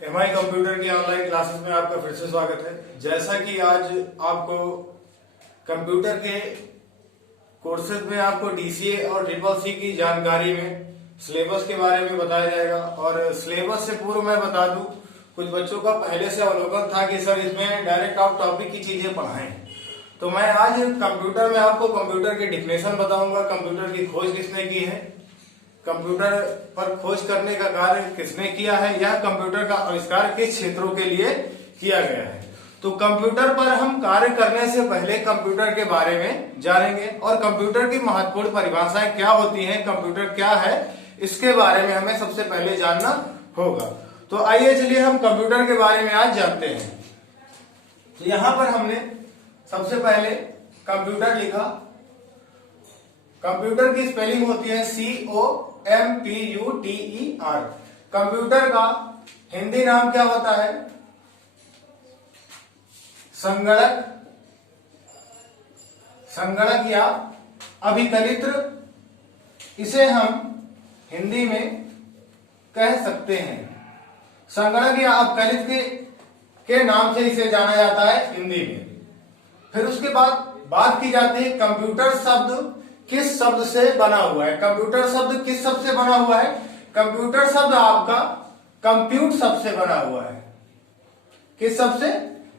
MI computer की online classes में आपका फिर से स्वागत है। जैसा कि आज आपको कंप्यूटर के कोर्सेज में आपको डीसीए और ट्रिपल सी की जानकारी में सिलेबस के बारे में बताया जाएगा। और सिलेबस से पूर्व मैं बता दूं, कुछ बच्चों का पहले से अवलोकन था कि सर इसमें डायरेक्ट आप टॉपिक की चीजें पढ़ाएं, तो मैं आज कंप्यूटर में आपको कंप्यूटर की डिफिनेशन बताऊंगा, कंप्यूटर की खोज किसने की है, कंप्यूटर पर खोज करने का कार्य किसने किया है, यह कंप्यूटर का आविष्कार किस क्षेत्रों के लिए किया गया है। तो कंप्यूटर पर हम कार्य करने से पहले कंप्यूटर के बारे में जानेंगे और कंप्यूटर की महत्वपूर्ण परिभाषाएं क्या होती हैं, कंप्यूटर क्या है, इसके बारे में हमें सबसे पहले जानना होगा। तो आइए चलिए हम कंप्यूटर के बारे में आज जानते हैं। तो यहां पर हमने सबसे पहले कंप्यूटर लिखा। कंप्यूटर की स्पेलिंग होती है COMPUTER। कंप्यूटर का हिंदी नाम क्या होता है? संगणक, संगणक या अभिकलित्र, इसे हम हिंदी में कह सकते हैं। संगणक या अभिकलित्र के नाम से इसे जाना जाता है हिंदी में। फिर उसके बाद बात की जाती है कंप्यूटर शब्द किस शब्द से बना हुआ है। कंप्यूटर शब्द किस शब्द से बना हुआ है? कंप्यूटर शब्द आपका कंप्यूट शब्द से बना हुआ है। किस शब्द से?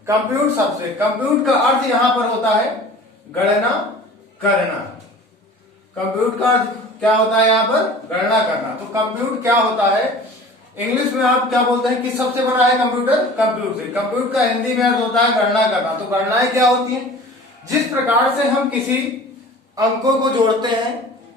कंप्यूट शब्द से। कंप्यूट का अर्थ यहां पर होता है गणना करना। कंप्यूट का अर्थ क्या होता है? यहां पर गणना करना। तो कंप्यूट क्या होता है? इंग्लिश में आप क्या बोलते हैं? किस शब्द से बना है कंप्यूटर? कंप्यूट से। कंप्यूट का हिंदी में अर्थ होता है गणना करना। तो गणनाएं क्या होती हैं? जिस प्रकार से हम किसी अंकों को जोड़ते हैं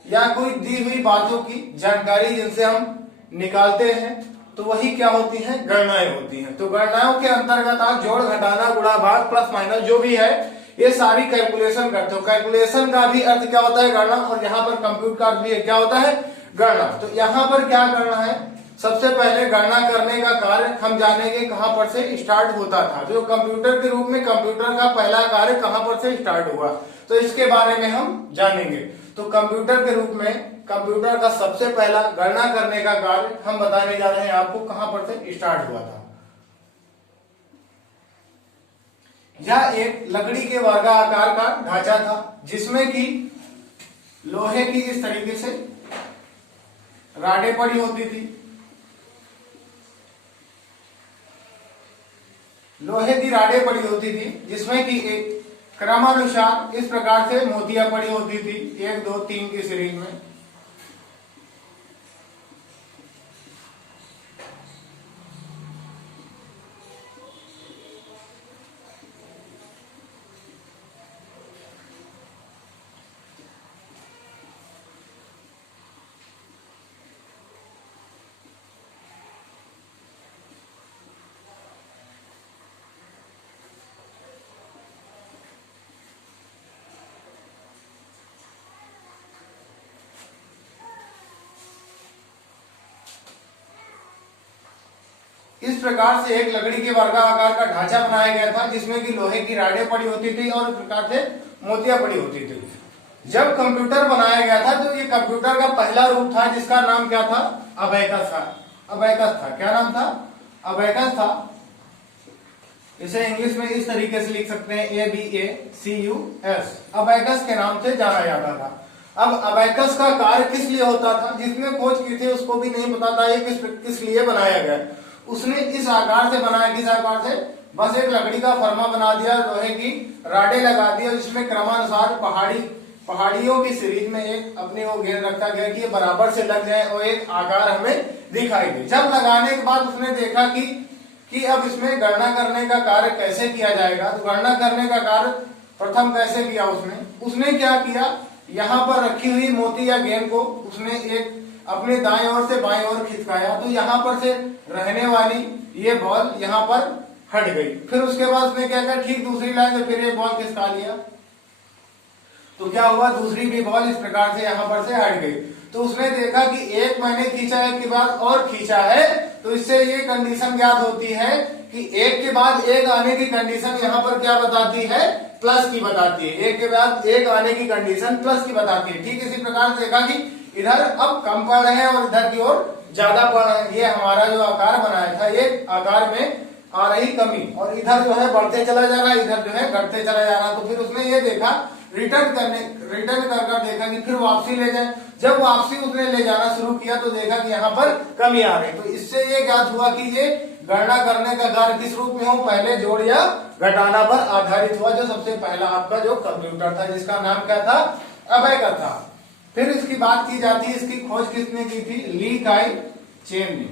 या कोई दी हुई बातों की जानकारी जिनसे हम निकालते हैं, तो वही क्या होती हैं? गणनाएं होती हैं। तो गणनाओं के अंतर्गत आप जोड़, घटाना, गुणा, भाग, प्लस माइनस जो भी है, ये सारी कैलकुलेशन करते हो। कैलकुलेशन का भी अर्थ क्या होता है? गणना। और यहाँ पर कंप्यूट का अर्थ भी क्या होता है? गणना। तो यहाँ पर क्या करना है? सबसे पहले गणना करने का कार्य हम जानेंगे कहां पर से स्टार्ट होता था। जो कंप्यूटर के रूप में कंप्यूटर का पहला कार्य कहां पर से स्टार्ट हुआ, तो इसके बारे में हम जानेंगे। तो कंप्यूटर के रूप में कंप्यूटर का सबसे पहला गणना करने का कार्य हम बताने जा रहे हैं आपको कहां पर से स्टार्ट हुआ था। यह एक लकड़ी के वर्गाकार का ढांचा था जिसमें कि लोहे की इस तरीके से राडें पड़ी होती थी। लोहे की राडें पड़ी होती थी जिसमें कि एक क्रमानुसार इस प्रकार से मोतियां पड़ी होती थी, 1 2 3 की सीरीज में। इस प्रकार से एक लकड़ी के वर्गाकार का ढांचा बनाया गया था जिसमें कि लोहे की राडें पड़ी होती थी और इस प्रकार से मोतियां पड़ी होती थी। जब कंप्यूटर बनाया गया था तो ये कंप्यूटर का पहला रूप था जिसका नाम क्या था? अबैकस था। अबैकस था। क्या नाम था? अबैकस था। इसे इंग्लिश में इस तरीके से लिख सकते हैं ABACUS। अबैकस के नाम से जाना जाता था। अब अबैकस का कार्य किस लिए होता था? जिसने खोज की थी उसको भी नहीं पता था ये किस लिए बनाया गया। उसने इस आकार से बनाया। किस आकार से? बस एक लकड़ी का फर्मा बना दिया, लोहे की राडें लगा दिया, जिसमें क्रमानुसार पहाड़ियों की सीरीज में एक अपने को घेर रखा गया कि ये बराबर से लग जाए और एक आकार हमें दिखाई दे। जब लगाने के बाद उसने देखा कि अब इसमें गणना करने का कार्य कैसे किया जाएगा। तो गणना करने का कार्य प्रथम कैसे किया उसने क्या किया? यहाँ पर रखी हुई मोती या गेंद को उसने एक अपने दाएं ओर से बाएं ओर खिसकाया, तो यहाँ पर से रहने वाली ये बॉल यहाँ पर हट गई। फिर उसके बाद उसने क्या किया? ठीक दूसरी लाइन से फिर एक बॉल खिसका लिया, तो क्या हुआ? दूसरी भी बॉल इस प्रकार से यहाँ पर से हट गई। तो उसने देखा कि एक मैंने खींचा, एक के बाद और खींचा है, तो इससे ये कंडीशन ज्ञात होती है कि एक के बाद एक आने की कंडीशन यहाँ पर क्या बताती है? प्लस की बताती है। एक के बाद एक आने की कंडीशन प्लस की बताती है। ठीक इसी प्रकार से देखा कि इधर अब कम पड़ रहे हैं और इधर की ओर ज्यादा बढ़ रहे हैं, ये हमारा जो आकार बनाया था ये आकार में आ रही कमी, और इधर जो है बढ़ते चला जा रहा है, इधर जो है घटते चला जा रहा है। तो फिर उसने ये देखा रिटर्न कर देखा कि फिर वापसी ले जाए। जब वापसी उसने ले जाना शुरू किया तो देखा कि यहाँ पर कमी आ रही। तो इससे ये ज्ञात हुआ कि ये गणना करने का कार्य किस रूप में हो, पहले जोड़ या घटाना पर आधारित हुआ, जो सबसे पहला आपका जो कंप्यूटर था जिसका नाम क्या था, अबेकस था। फिर इसकी बात की जाती है, इसकी खोज किसने की थी, ली काई चेन ने।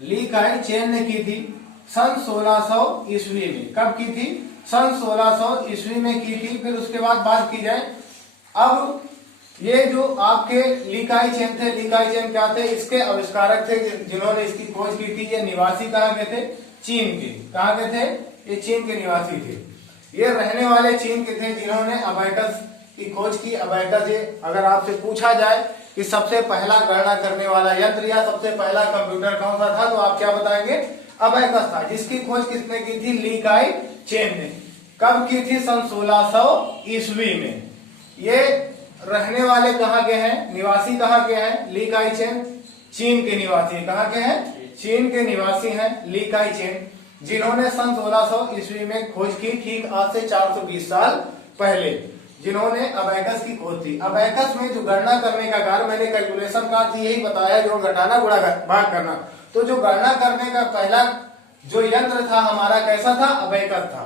ली काई चेन ने की थी सन 1600 ईस्वी में। कब की थी, सन 1600 ईस्वी में की थी। फिर उसके बाद बात की जाए, अब ये जो आपके ली काई चेन थे, ली काई चेन क्या थे, इसके आविष्कारक थे जिन्होंने इसकी खोज की थी। ये निवासी कहाँ के थे, चीन के। कहाँ के थे, ये चीन के निवासी थे। ये रहने वाले चीन के थे जिन्होंने अबेकस की खोज की। अबेकस, ये अगर आपसे पूछा जाए कि सबसे पहला गणना करने वाला यंत्र या सबसे पहला कंप्यूटर कौन सा था, तो आप क्या बताएंगे, अबेकस था, जिसकी खोज किसने की थी, ली काई चेन ने। कब की थी, सन 1600 ईस्वी में। ये रहने वाले कहाँ के हैं, निवासी कहाँ के हैं, ली काई चेन चीन के निवासी। कहाँ के हैं, चीन के निवासी हैं ली काई चेन, जिन्होंने सन 1600 ईस्वी में खोज की, ठीक आज से 420 साल पहले, जिन्होंने अबेकस की खोज थी। अबेकस में जो गणना करने का कार्य, मैंने कैलकुलेशन का यही बताया, जो घटाना गुणा भाग करना। तो जो गणना करने का पहला जो यंत्र था हमारा कैसा था, अबेकस था।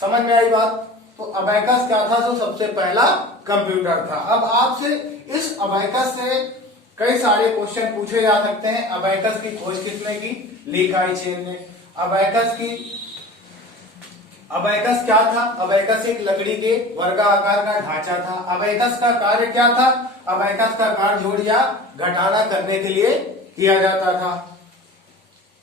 समझ में आई बात। तो अबेकस क्या था, जो सबसे पहला कंप्यूटर था। अब आपसे इस अबेकस से कई सारे क्वेश्चन पूछे जा सकते हैं। अबेकस की खोज किसने की, ली काई चेन ने। अबेकस क्या था, अबेकस एक लकड़ी के वर्गाकार का ढांचा था। अबेकस का कार्य क्या था, अबेकस का कार्य जोड़ या घटाना करने के लिए किया जाता था।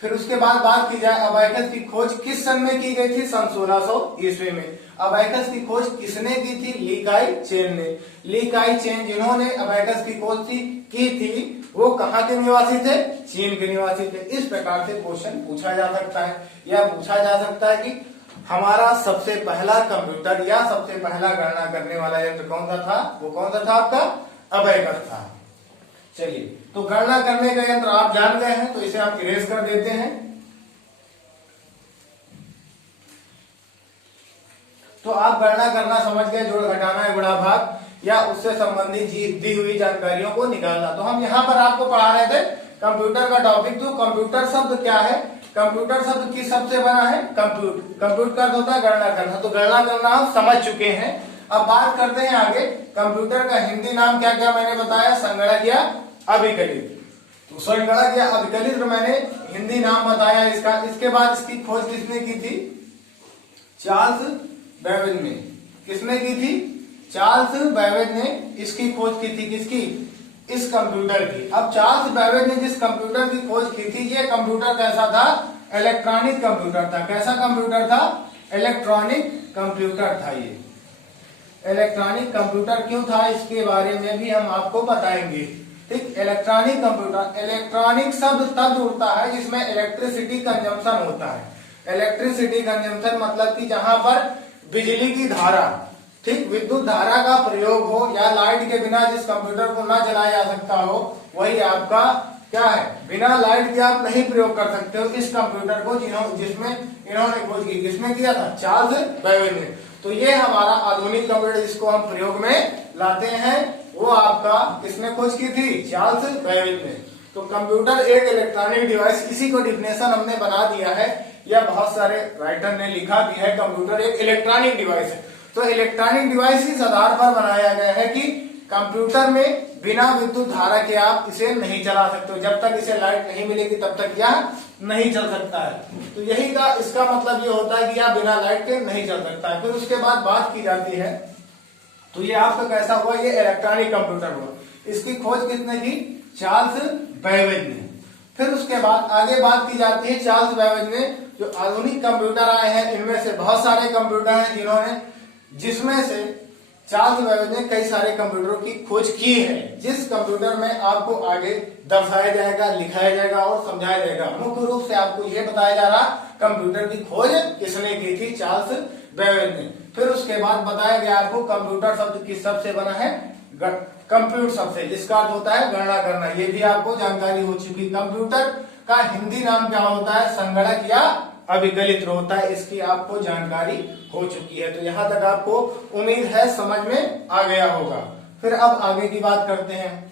फिर उसके बाद बात की जाए, अबेकस की खोज किस सन में की गई थी, सन 1600 ईस्वी में। अबेकस की खोज किसने की थी, ली काई चेन ने। ली काई चेन जिन्होंने अबेकस की खोज की थी, वो कहाँ के निवासी थे, चीन के निवासी थे। इस प्रकार से क्वेश्चन पूछा जा सकता है। यह पूछा जा सकता है कि हमारा सबसे पहला कंप्यूटर या सबसे पहला गणना करने वाला यंत्र कौन सा था, वो कौन सा था आपका, अबेकस था। चलिए, तो गणना करने का यंत्र आप जान गए हैं, तो इसे हम इरेज कर देते हैं। तो आप गणना करना समझ गए, जोड़ घटाना है, गुणा भाग या उससे संबंधित दी हुई जानकारियों को निकालना। तो हम यहाँ पर आपको पढ़ा रहे थे कंप्यूटर का टॉपिक। तो कंप्यूटर शब्द क्या है, कंप्यूटर शब्द किस शब्द से बना है, कंप्यूट का होता है गणना करना। तो गणना करना हम समझ चुके हैं। अब बात करते हैं आगे, कंप्यूटर का हिंदी नाम क्या क्या मैंने बताया, संगणक या अभिकलित। तो संगणक या अभिकलित मैंने हिंदी नाम बताया इसका। इसके बाद इसकी खोज किसने की थी, चार्ल्स बेबेज ने। किसने की थी, चार्ल्स बेबेज ने इसकी खोज की थी। किसकी, इस कंप्यूटर की। अब चार्ल्स बेबेज ने जिस कंप्यूटर की खोज की थी, ये कंप्यूटर कैसा था, इलेक्ट्रॉनिक कंप्यूटर था। कैसा कंप्यूटर था, इलेक्ट्रॉनिक कंप्यूटर था। ये इलेक्ट्रॉनिक कंप्यूटर क्यों था, इसके बारे में भी हम आपको बताएंगे। ठीक, इलेक्ट्रॉनिक कंप्यूटर, इलेक्ट्रॉनिक शब्द तब जुड़ता है जिसमें इलेक्ट्रिसिटी कंजम्पशन होता है। इलेक्ट्रिसिटी कंजम्पशन मतलब कि जहां पर बिजली की धारा, ठीक, विद्युत धारा का प्रयोग हो, या लाइट के बिना जिस कंप्यूटर को ना चलाया जा सकता हो, वही आपका क्या है, बिना लाइट के आप नहीं प्रयोग कर सकते हो इस कंप्यूटर को, जिसमें इन्होंने खोज की। किसने किया था, चार्ल्स बेबेज ने। तो ये हमारा आधुनिक कंप्यूटर जिसको हम प्रयोग में लाते हैं, वो आपका किसने खोज की थी, चार्ल्स बेबेज ने। तो कंप्यूटर एक इलेक्ट्रॉनिक डिवाइस, इसी को डिफिनेशन हमने बना दिया है, या बहुत सारे राइटर ने लिखा भी है, कंप्यूटर एक इलेक्ट्रॉनिक डिवाइस है। तो इलेक्ट्रॉनिक डिवाइस इस आधार पर बनाया गया है कि कंप्यूटर में बिना विद्युत धारा के आप इसे नहीं चला सकते हो। जब तक इसे लाइट नहीं मिलेगी तब तक यह नहीं चल सकता है। तो यही का इसका मतलब ये होता है कि यह बिना लाइट के नहीं चल सकता है। फिर उसके बाद बात की जाती है, तो ये आपका कैसा हुआ, ये इलेक्ट्रॉनिक कंप्यूटर हुआ। इसकी खोज किसने की, चार्ल्स बेबेज ने। फिर उसके बाद आगे बात की जाती है, चार्ल्स बेबेज ने जो आधुनिक कंप्यूटर आए हैं, इनमें से बहुत सारे कंप्यूटर हैं जिसमें से चार्ल्स बेबेज ने कई सारे कंप्यूटरों की खोज की है, जिस कंप्यूटर में आपको आगे दर्शाया जाएगा, लिखाया जाएगा और समझाया जाएगा। मुख्य रूप से आपको यह बताया जा रहा कंप्यूटर की खोज किसने की थी, चार्ल्स बेबेज ने। फिर उसके बाद बताया गया आपको कंप्यूटर शब्द किस शब्द से बना है, कंप्यूट शब्द से, जिसका अर्थ होता है गणना करना। ये भी आपको जानकारी हो चुकी। कंप्यूटर का हिंदी नाम क्या होता है? संगणक या अभिकलित होता है। इसकी आपको जानकारी हो चुकी है। तो यहां तक आपको उम्मीद है समझ में आ गया होगा। फिर अब आगे की बात करते हैं।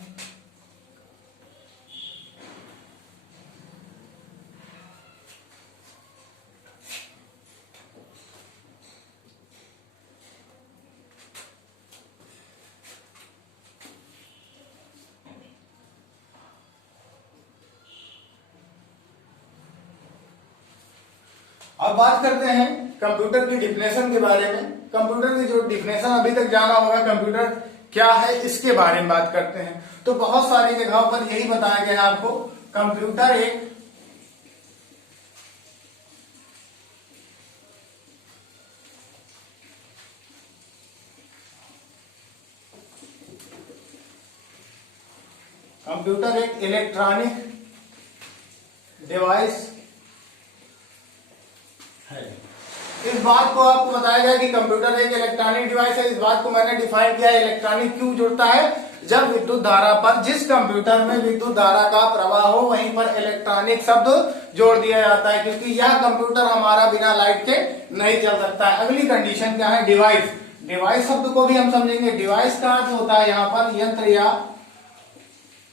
अब बात करते हैं कंप्यूटर की डिफिनेशन के बारे में। कंप्यूटर की जो डिफिनेशन अभी तक जाना होगा, कंप्यूटर क्या है इसके बारे में बात करते हैं। तो बहुत सारी जगहों पर यही बताया गया है आपको, कंप्यूटर एक इलेक्ट्रॉनिक डिवाइस है। इस बात को आपको बताया गया कि कंप्यूटर एक इलेक्ट्रॉनिक डिवाइस है। इस बात को मैंने डिफाइन किया है। इलेक्ट्रॉनिक क्यों जुड़ता है? जब विद्युत धारा पर, जिस कंप्यूटर में विद्युत धारा का प्रवाह हो, वहीं पर इलेक्ट्रॉनिक शब्द जोड़ दिया जाता है, क्योंकि यह कंप्यूटर हमारा बिना लाइट के नहीं चल सकता है। अगली कंडीशन क्या है? डिवाइस। डिवाइस शब्द को भी हम समझेंगे। डिवाइस का अर्थ होता है यहाँ पर यंत्र या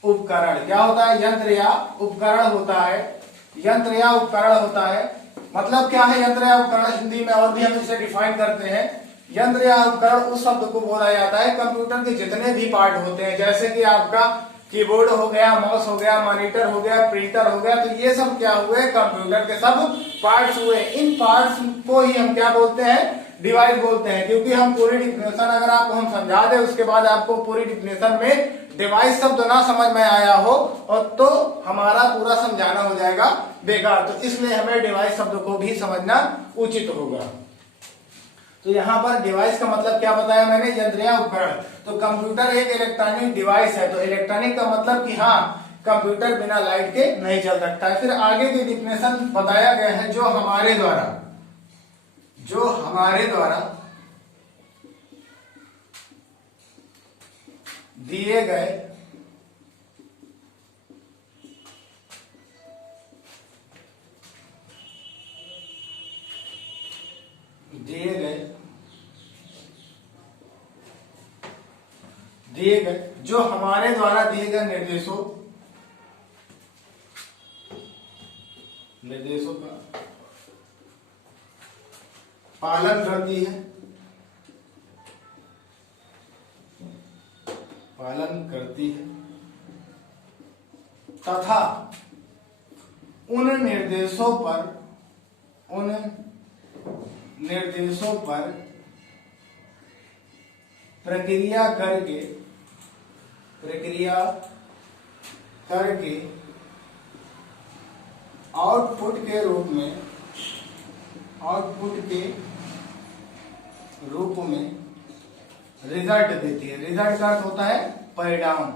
उपकरण। क्या होता है? यंत्र या उपकरण होता है। यंत्र या उपकरण होता है। मतलब क्या है यंत्र या उपकरण? हिंदी में और भी हम इसे डिफाइन करते हैं। यंत्र या उपकरण उस शब्द को बोला जाता है कंप्यूटर के जितने भी पार्ट होते हैं, जैसे कि आपका कीबोर्ड हो गया, माउस हो गया, मॉनिटर हो गया, प्रिंटर हो गया। तो ये सब क्या हुए? कंप्यूटर के सब पार्ट्स हुए। इन पार्ट्स को ही हम क्या बोलते हैं? डिवाइस बोलते हैं। क्योंकि हम पूरी डिफिनेशन अगर आपको हम समझा दें, उसके बाद आपको पूरी डिफिनेशन में डिवाइस शब्द ना समझ में आया हो और तो हमारा पूरा समझाना हो जाएगा बेकार। तो इसलिए हमें डिवाइस शब्द को भी समझना उचित होगा। तो यहाँ पर डिवाइस का मतलब क्या बताया मैंने? यंत्र या उपकरण। तो कंप्यूटर एक इलेक्ट्रॉनिक डिवाइस है। तो इलेक्ट्रॉनिक का मतलब कि हाँ, कंप्यूटर बिना लाइट के नहीं चल सकता है। फिर आगे की डिफिनेशन बताया गया है, जो हमारे द्वारा दिए गए जो हमारे द्वारा दिए गए निर्देशों का पालन करती है तथा उन निर्देशों पर प्रक्रिया करके आउटपुट के रूप में रिजल्ट देती है। रिजल्ट का अर्थ होता है परिणाम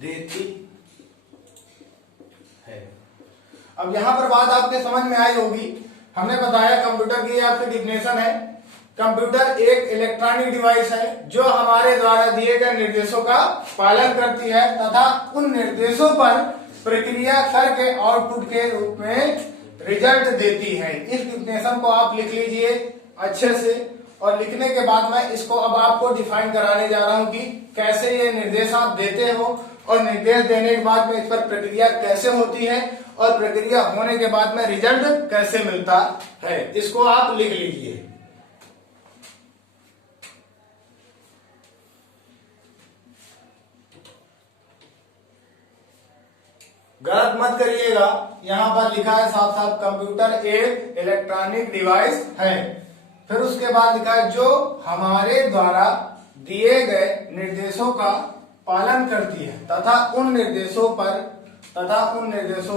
देती है। अब यहां पर बात आपके समझ में आई होगी। हमने बताया कंप्यूटर की आपकी डिफिनेशन है, कंप्यूटर एक इलेक्ट्रॉनिक डिवाइस है जो हमारे द्वारा दिए गए निर्देशों का पालन करती है तथा उन निर्देशों पर प्रक्रिया करके आउटपुट के रूप में रिजल्ट देती है। इस डिफिनेशन को आप लिख लीजिए अच्छे से, और लिखने के बाद मैं इसको अब आपको डिफाइन कराने जा रहा हूं कि कैसे ये निर्देश आप देते हो और निर्देश देने के बाद में इस पर प्रक्रिया कैसे होती है और प्रक्रिया होने के बाद में रिजल्ट कैसे मिलता है। इसको आप लिख लीजिए। गलत मत करिएगा, यहां पर लिखा है साफ साफ कंप्यूटर एक इलेक्ट्रॉनिक डिवाइस है। फिर उसके बाद लिखा है जो हमारे द्वारा दिए गए निर्देशों का पालन करती है तथा उन निर्देशों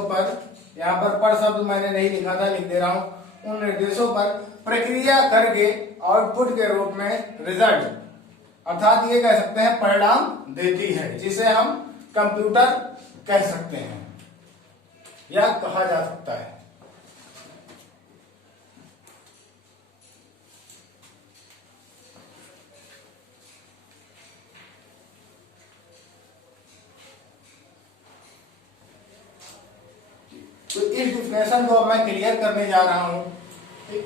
पर यहाँ पर शब्द मैंने नहीं लिखा था, लिख दे रहा हूं। उन निर्देशों पर प्रक्रिया करके आउटपुट के रूप में रिजल्ट अर्थात ये कह सकते हैं परिणाम देती है, जिसे हम कंप्यूटर कह सकते हैं या कहा जा सकता है। तो इस डिफिनेशन को अब मैं क्लियर करने जा रहा हूं। ठीक,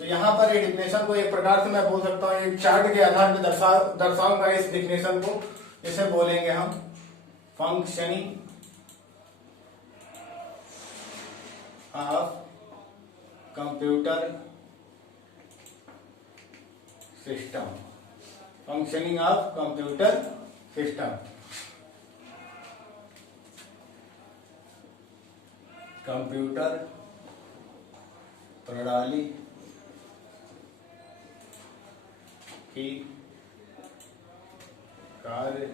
तो यहां पर ये डिफिनेशन को एक प्रकार से मैं बोल सकता हूं, एक चार्ट के आधार पर दर्शाऊंगा इस डिफिनेशन को। इसे बोलेंगे हम functioning of computer system, functioning of computer system, computer प्रणाली की कार्य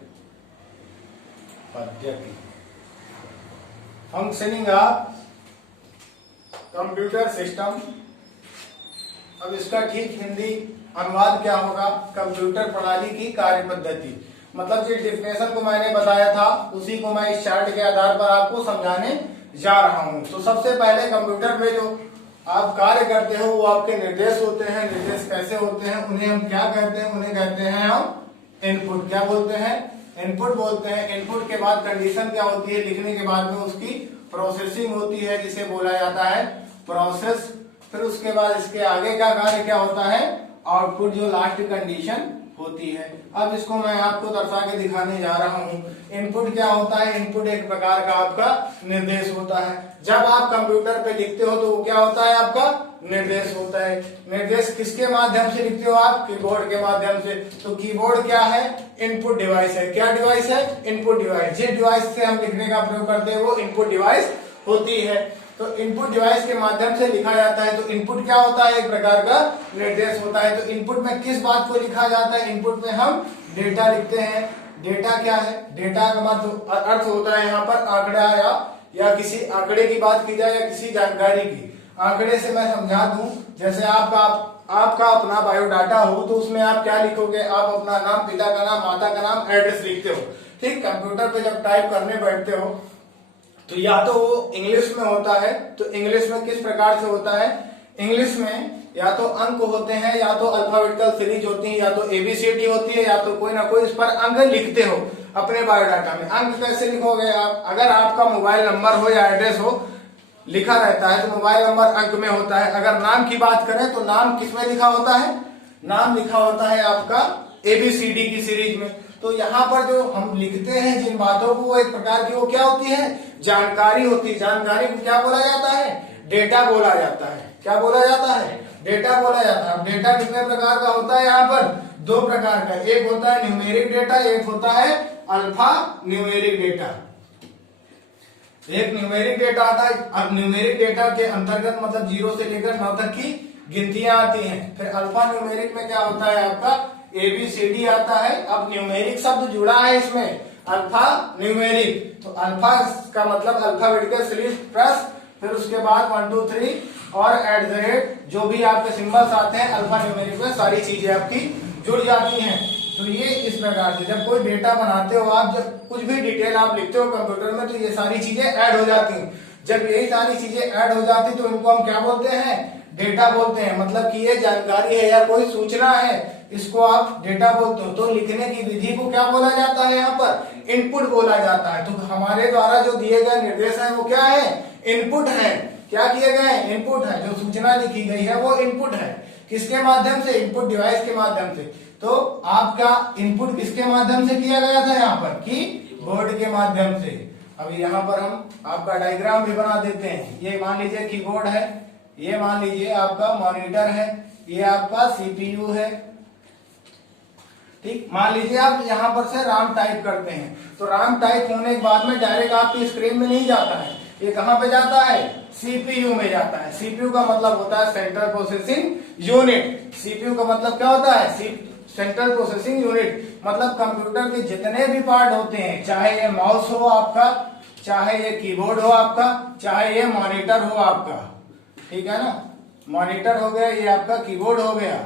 पद्धति, फंक्शनिंग ऑफ कंप्यूटर सिस्टम। अब इसका ठीक हिंदी अनुवाद क्या होगा? कंप्यूटर प्रणाली की कार्य पद्धति। मतलब जिस डिफिनेशन को मैंने बताया था उसी को मैं इस चार्ट के आधार पर आपको समझाने जा रहा हूं। तो सबसे पहले कंप्यूटर पे जो आप कार्य करते हो वो आपके निर्देश होते हैं। निर्देश कैसे होते हैं? उन्हें हम क्या कहते हैं? उन्हें कहते हैं हम इनपुट। क्या बोलते हैं? इनपुट बोलते हैं। इनपुट के बाद कंडीशन क्या होती है? लिखने के बाद में उसकी प्रोसेसिंग होती है, जिसे बोला जाता है प्रोसेस। फिर उसके बाद इसके आगे का कार्य क्या होता है? आउटपुट, जो लास्ट कंडीशन होती है। अब इसको मैं आपको दर्शा के दिखाने जा रहा हूं। इनपुट क्या होता है? इनपुट एक प्रकार का आपका निर्देश होता है। जब आप कंप्यूटर पे लिखते हो तो वो क्या होता है? आपका निर्देश होता है। निर्देश किसके माध्यम से लिखते हो आप? कीबोर्ड के माध्यम से। तो कीबोर्ड क्या है? इनपुट डिवाइस है। क्या डिवाइस है? Input device. जिस डिवाइस से हम लिखने का प्रयोग करते हैं वो इनपुट डिवाइस होती है। तो इनपुट डिवाइस के माध्यम से लिखा जाता है। तो इनपुट क्या होता है? एक प्रकार का निर्देश होता है। तो इनपुट में किस बात को लिखा जाता है? इनपुट में हम डेटा लिखते हैं। डेटा क्या है? डेटा का मतलब अर्थ होता है यहाँ पर आंकड़ा, या किसी आंकड़े की बात की जाए या किसी जानकारी की। आंकड़े से मैं समझा दूं, जैसे आपका अपना बायोडाटा हो तो उसमें आप क्या लिखोगे? आप अपना नाम, पिता का नाम, माता का नाम, एड्रेस लिखते हो। ठीक, कंप्यूटर पे जब टाइप करने बैठते हो तो या तो वो इंग्लिश में होता है। तो इंग्लिश में किस प्रकार से होता है? इंग्लिश में या तो अंक होते हैं, या तो अल्फाबेटिकल सीरीज होती है, या तो एबीसीडी होती है, या तो कोई ना कोई इस पर अंक लिखते हो अपने बायोडाटा में। अंक कैसे लिखोगे आप? अगर आपका मोबाइल नंबर हो या एड्रेस हो लिखा रहता है तो मोबाइल नंबर अंक में होता है। अगर नाम की बात करें तो नाम किस में लिखा होता है? नाम लिखा होता है आपका एबीसीडी की सीरीज में। तो यहाँ पर जो हम लिखते हैं जिन बातों को, वो एक प्रकार की वो क्या होती है? जानकारी होती है। जानकारी को क्या बोला जाता है? डेटा बोला जाता है। क्या बोला जाता है? डेटा बोला जाता है। डेटा कितने प्रकार का होता है? यहाँ पर दो प्रकार का। एक होता है न्यूमेरिक डेटा, एक होता है अल्फा न्यूमेरिक डेटा। एक न्यूमेरिक डेटा आता है। अब न्यूमेरिक डेटा के अंतर्गत मतलब 0 से लेकर 9 तक की गिनतियां आती हैं। फिर अल्फा न्यूमेरिक में क्या होता है? आपका एबीसीडी आता है। अब न्यूमेरिक शब्द जुड़ा है इसमें, अल्फा न्यूमेरिक। तो अल्फा का मतलब अल्फाबेटिकल सीरीज प्लस, फिर उसके बाद 1 2 3 और @ जो भी आपके सिंबल्स आते हैं अल्फा न्यूमेरिक में, सारी चीजें आपकी जुड़ जाती हैं। तो ये इस प्रकार से जब कोई डेटा बनाते हो आप, जब कुछ भी डिटेल आप लिखते हो कंप्यूटर में, तो ये सारी चीजें ऐड हो जाती हैं। जब यही सारी चीजें ऐड हो जाती तो इनको हम क्या बोलते हैं? डेटा बोलते हैं। मतलब कि ये जानकारी है या कोई सूचना है, इसको आप डेटा बोलते हो। तो लिखने की विधि को क्या बोला जाता है? यहाँ पर इनपुट बोला जाता है। तो हमारे द्वारा जो दिए गए निर्देश है वो क्या है? इनपुट है। क्या किए गए? इनपुट है। जो सूचना लिखी गई है वो इनपुट है। किसके माध्यम से? इनपुट डिवाइस के माध्यम से। तो आपका इनपुट किसके माध्यम से किया गया था? यहाँ पर कीबोर्ड के माध्यम से। अभी यहाँ पर हम आपका डायग्राम भी बना देते हैं। ये मान लीजिए कीबोर्ड है, ये मान लीजिए आपका मॉनिटर है, ये आपका सीपीयू है। ठीक, मान लीजिए आप यहाँ पर से राम टाइप करते हैं, तो राम टाइप होने के बाद में डायरेक्ट आपकी स्क्रीन में नहीं जाता है। ये कहाँ पे जाता है? सीपीयू में जाता है। सीपीयू का मतलब होता है सेंट्रल प्रोसेसिंग यूनिट। सीपीयू का मतलब क्या होता है? Central processing unit. मतलब कंप्यूटर के जितने भी पार्ट होते हैं, चाहे ये माउस हो आपका, चाहे ये कीबोर्ड हो आपका, चाहे ये मॉनिटर हो आपका, ठीक है ना? मॉनिटर हो गया, ये आपका कीबोर्ड हो गया,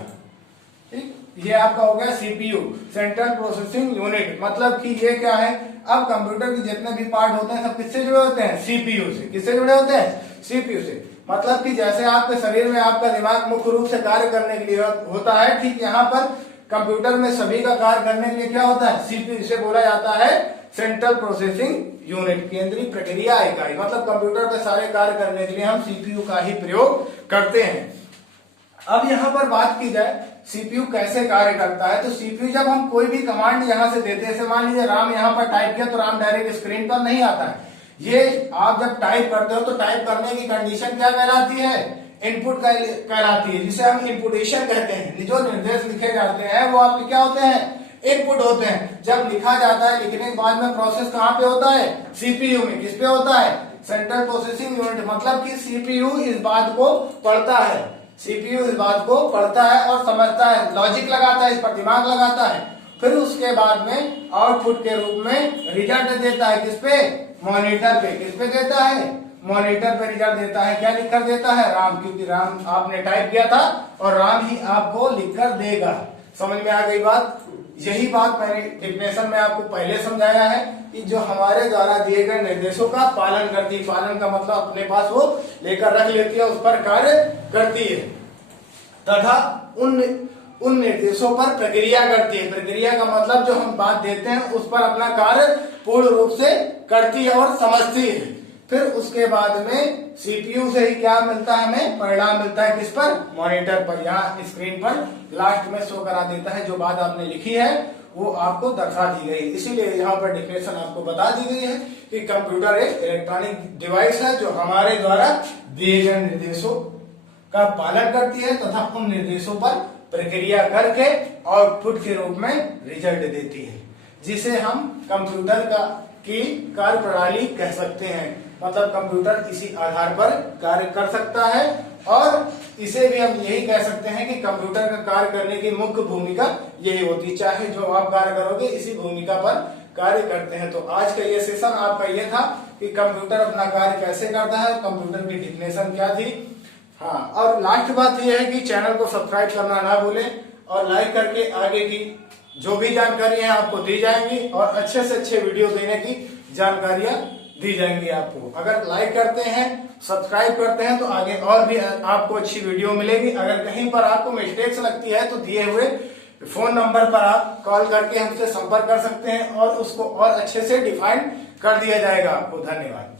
ठीक, ये आपका हो गया सीपीयू, सेंट्रल प्रोसेसिंग यूनिट। मतलब कि ये क्या है? अब कंप्यूटर के जितने भी पार्ट होते हैं सब किससे जुड़े होते हैं? सीपीयू से। किससे जुड़े होते हैं? सीपीयू से। मतलब कि जैसे आपके शरीर में आपका दिमाग मुख्य रूप से कार्य करने के लिए होता है, ठीक यहाँ पर कंप्यूटर में सभी का कार्य करने के लिए क्या होता है? सीपीयू। इसे बोला जाता है सेंट्रल प्रोसेसिंग यूनिट, केंद्रीय प्रक्रिया इकाई। मतलब कंप्यूटर पे सारे कार्य करने के लिए हम सीपीयू का ही प्रयोग करते हैं। अब यहाँ पर बात की जाए सीपीयू कैसे कार्य करता है, तो सीपीयू जब हम कोई भी कमांड यहाँ से देते हैं, जैसे मान लीजिए राम यहाँ पर टाइप किया तो राम डायरेक्ट स्क्रीन पर नहीं आता है। ये आप जब टाइप करते हो तो टाइप करने की कंडीशन क्या कहलाती है, इनपुट कहलाती है, जिसे हम इनपुटेशन कहते हैं। जो निर्देश लिखे जाते हैं वो आपके क्या होते हैं, इनपुट होते हैं। जब लिखा जाता है, लिखने के बाद में प्रोसेस कहाँ पे होता है, सीपीयू में। किस पे होता है, सेंट्रल प्रोसेसिंग यूनिट। मतलब कि सीपीयू इस बात को पढ़ता है, सीपीयू इस बात को पढ़ता है और समझता है, लॉजिक लगाता है, इस पर दिमाग लगाता है। फिर उसके बाद में आउटपुट के रूप में रिजल्ट देता है, किस पे, मॉनिटर पे। किस पे देता है, मॉनिटर पे रिजल्ट देता है। क्या लिखकर देता है, राम, क्योंकि राम आपने टाइप किया था और राम ही आपको लिखकर देगा। समझ में आ गई बात। यही बात मैंने डिफिनेशन में आपको पहले समझाया है कि जो हमारे द्वारा दिए गए निर्देशों का पालन करती है, पालन का मतलब अपने पास वो लेकर रख लेती है, उस पर कार्य करती है, तथा उन निर्देशों पर प्रक्रिया करती है। प्रक्रिया का मतलब जो हम बात देते हैं उस पर अपना कार्य पूर्ण रूप से करती है और समझती है। फिर उसके बाद में सीपीयू से ही क्या मिलता है, हमें परिणाम मिलता है, किस पर, मॉनिटर पर। यहाँ स्क्रीन पर लास्ट में शो करा देता है, जो बात आपने लिखी है वो आपको दर्शा दी गई। इसीलिए यहाँ पर डिफिनेशन आपको बता दी गई है कि कंप्यूटर एक इलेक्ट्रॉनिक डिवाइस है जो हमारे द्वारा दिए गए निर्देशों का पालन करती है तथा उन निर्देशों पर प्रक्रिया करके आउटपुट के रूप में रिजल्ट देती है, जिसे हम कंप्यूटर की कार्य प्रणाली कह सकते हैं। मतलब कंप्यूटर इसी आधार पर कार्य कर सकता है और इसे भी हम यही कह सकते हैं कि कंप्यूटर का कार्य करने की मुख्य भूमिका यही होती है। चाहे जो आप कार्य करोगे इसी भूमिका पर कार्य करते हैं। तो आज का ये सेशन आपका ये था कि कंप्यूटर अपना कार्य कैसे करता है, कंप्यूटर की डिफिनेशन क्या थी। हाँ, और लास्ट बात यह है कि चैनल को सब्सक्राइब करना ना भूलें और लाइक करके आगे की जो भी जानकारी है आपको दी जाएंगी और अच्छे से अच्छे वीडियो देने की जानकारियां दी जाएंगी आपको। अगर लाइक करते हैं, सब्सक्राइब करते हैं तो आगे और भी आपको अच्छी वीडियो मिलेगी। अगर कहीं पर आपको मिस्टेक्स लगती है तो दिए हुए फोन नंबर पर आप कॉल करके हमसे संपर्क कर सकते हैं और उसको और अच्छे से डिफाइन कर दिया जाएगा। आपको धन्यवाद।